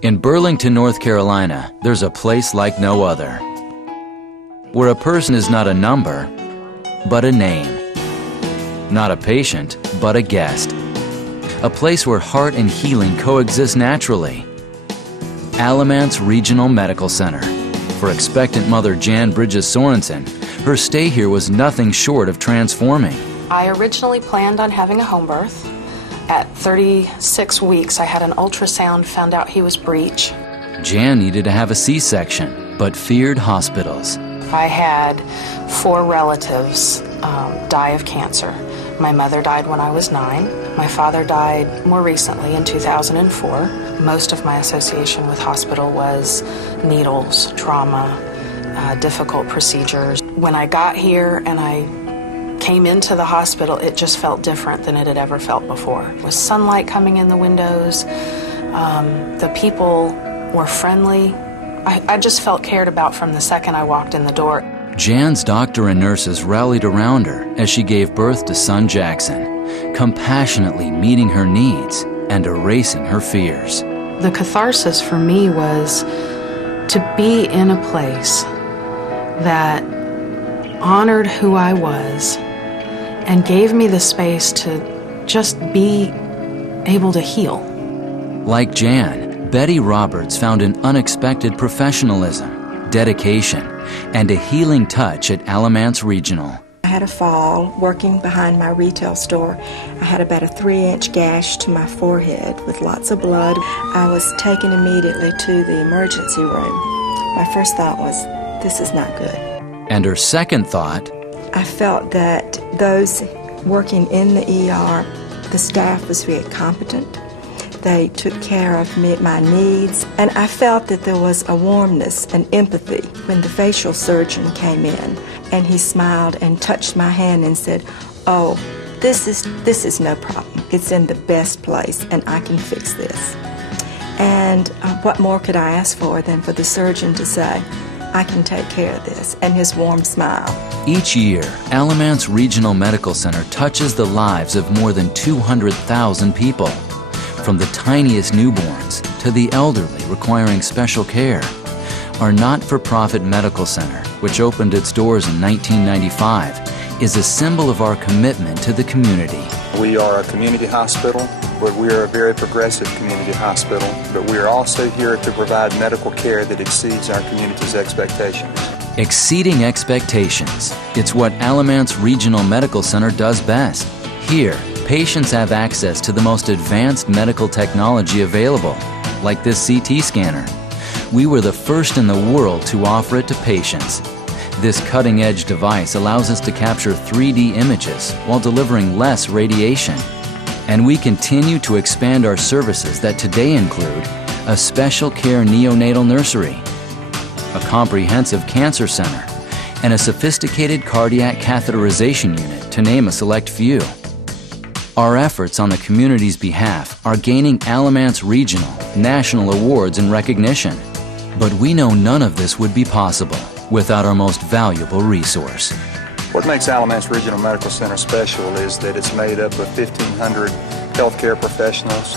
In Burlington, North Carolina, there's a place like no other, where a person is not a number, but a name. Not a patient, but a guest. A place where heart and healing coexist naturally. Alamance Regional Medical Center. For expectant mother Jan Bridges Sorensen, her stay here was nothing short of transforming. I originally planned on having a home birth. At 36 weeks, I had an ultrasound, found out he was breech. Jan needed to have a C-section, but feared hospitals. I had 4 relatives die of cancer. My mother died when I was 9. My father died more recently in 2004. Most of my association with hospital was needles, trauma, difficult procedures. When I got here and I came into the hospital, it just felt different than it had ever felt before. With sunlight coming in the windows, the people were friendly. I just felt cared about from the second I walked in the door. Jan's doctor and nurses rallied around her as she gave birth to son Jackson, compassionately meeting her needs and erasing her fears. The catharsis for me was to be in a place that honored who I was and gave me the space to just be able to heal. Like Jan, Betty Roberts found an unexpected professionalism, dedication, and a healing touch at Alamance Regional. I had a fall working behind my retail store. I had about a 3-inch gash to my forehead with lots of blood. I was taken immediately to the emergency room. My first thought was, this is not good. And her second thought, I felt that those working in the ER, the staff was very competent. They took care of my needs, and I felt that there was a warmness and empathy when the facial surgeon came in, and he smiled and touched my hand and said, "Oh, this is no problem. It's in the best place, and I can fix this." And what more could I ask for than for the surgeon to say, "I can take care of this," and his warm smile. Each year, Alamance Regional Medical Center touches the lives of more than 200,000 people. From the tiniest newborns to the elderly requiring special care. Our not-for-profit medical center, which opened its doors in 1995, is a symbol of our commitment to the community. We are a community hospital, but we are a very progressive community hospital. But we are also here to provide medical care that exceeds our community's expectations. Exceeding expectations. It's what Alamance Regional Medical Center does best. Here, patients have access to the most advanced medical technology available, like this CT scanner. We were the first in the world to offer it to patients. This cutting-edge device allows us to capture 3D images while delivering less radiation. And we continue to expand our services that today include a special care neonatal nursery, a comprehensive cancer center, and a sophisticated cardiac catheterization unit, to name a select few. Our efforts on the community's behalf are gaining Alamance Regional national awards and recognition. But we know none of this would be possible without our most valuable resource. What makes Alamance Regional Medical Center special is that it's made up of 1,500 healthcare professionals,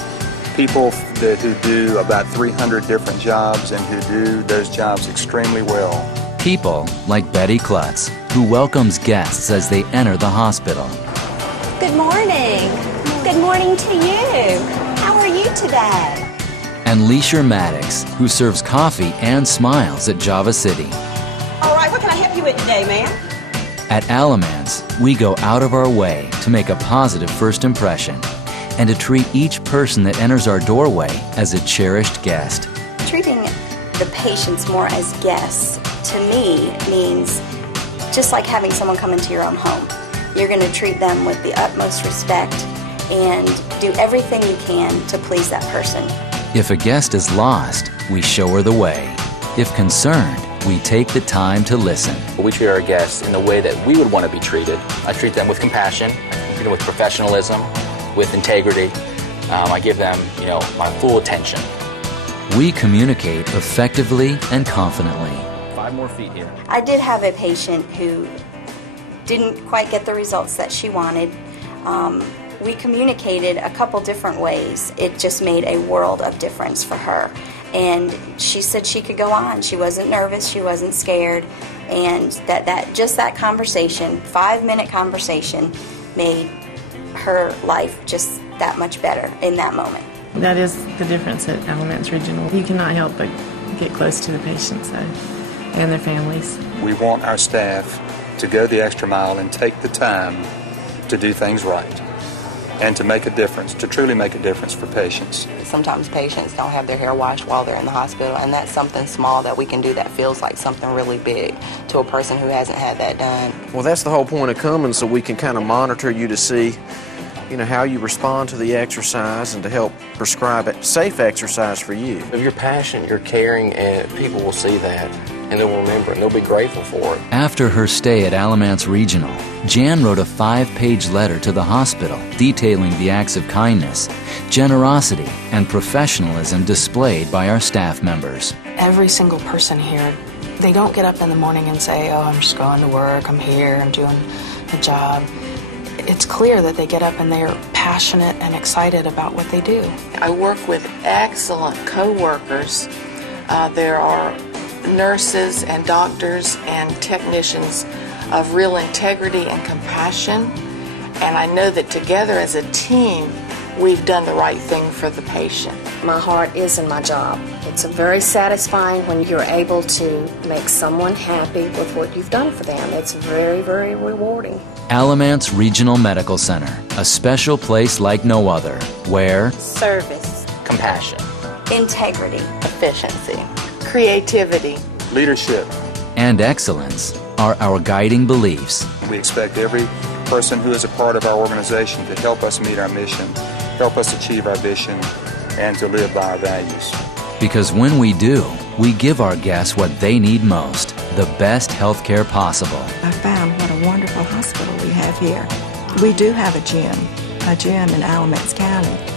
people who do about 300 different jobs and who do those jobs extremely well. People like Betty Klutz, who welcomes guests as they enter the hospital. Good morning. Good morning to you. How are you today? And Leisure Maddox, who serves coffee and smiles at Java City. All right, what can I help you with today, ma'am? At Alamance, we go out of our way to make a positive first impression and to treat each person that enters our doorway as a cherished guest. Treating the patients more as guests, to me, means just like having someone come into your own home. You're going to treat them with the utmost respect and do everything you can to please that person. If a guest is lost, we show her the way. If concerned, we take the time to listen. We treat our guests in the way that we would want to be treated. I treat them with compassion, I treat them with professionalism, with integrity. I give them, my full attention. We communicate effectively and confidently. 5 more feet here. I did have a patient who didn't quite get the results that she wanted. We communicated a couple different ways. It just made a world of difference for her. And she said she could go on. She wasn't nervous, she wasn't scared, and that conversation, 5-minute conversation, made her life just that much better in that moment. That is the difference at Alamance Regional. You cannot help but get close to the patients and their families. We want our staff to go the extra mile and take the time to do things right and to make a difference, to truly make a difference for patients. Sometimes patients don't have their hair washed while they're in the hospital, and that's something small that we can do that feels like something really big to a person who hasn't had that done. Well, that's the whole point of coming, so we can kind of monitor you to see, how you respond to the exercise and to help prescribe a safe exercise for you. If you're passionate, you're caring, and people will see that, and they'll remember it, and they'll be grateful for it. After her stay at Alamance Regional, Jan wrote a 5-page letter to the hospital detailing the acts of kindness, generosity, and professionalism displayed by our staff members. Every single person here, they don't get up in the morning and say, oh, I'm just going to work, I'm here, I'm doing a job. It's clear that they get up and they're passionate and excited about what they do. I work with excellent co-workers. There are nurses and doctors and technicians of real integrity and compassion, and I know that together as a team we've done the right thing for the patient. My heart is in my job. It's very satisfying when you're able to make someone happy with what you've done for them. It's very, very rewarding. Alamance Regional Medical Center, a special place like no other, where Service, Compassion, Integrity, efficiency, Creativity, Leadership. and excellence are our guiding beliefs. We expect every person who is a part of our organization to help us meet our mission, help us achieve our vision, and to live by our values. Because when we do, we give our guests what they need most, the best health care possible. I found what a wonderful hospital we have here. We do have a gym in Alamance County.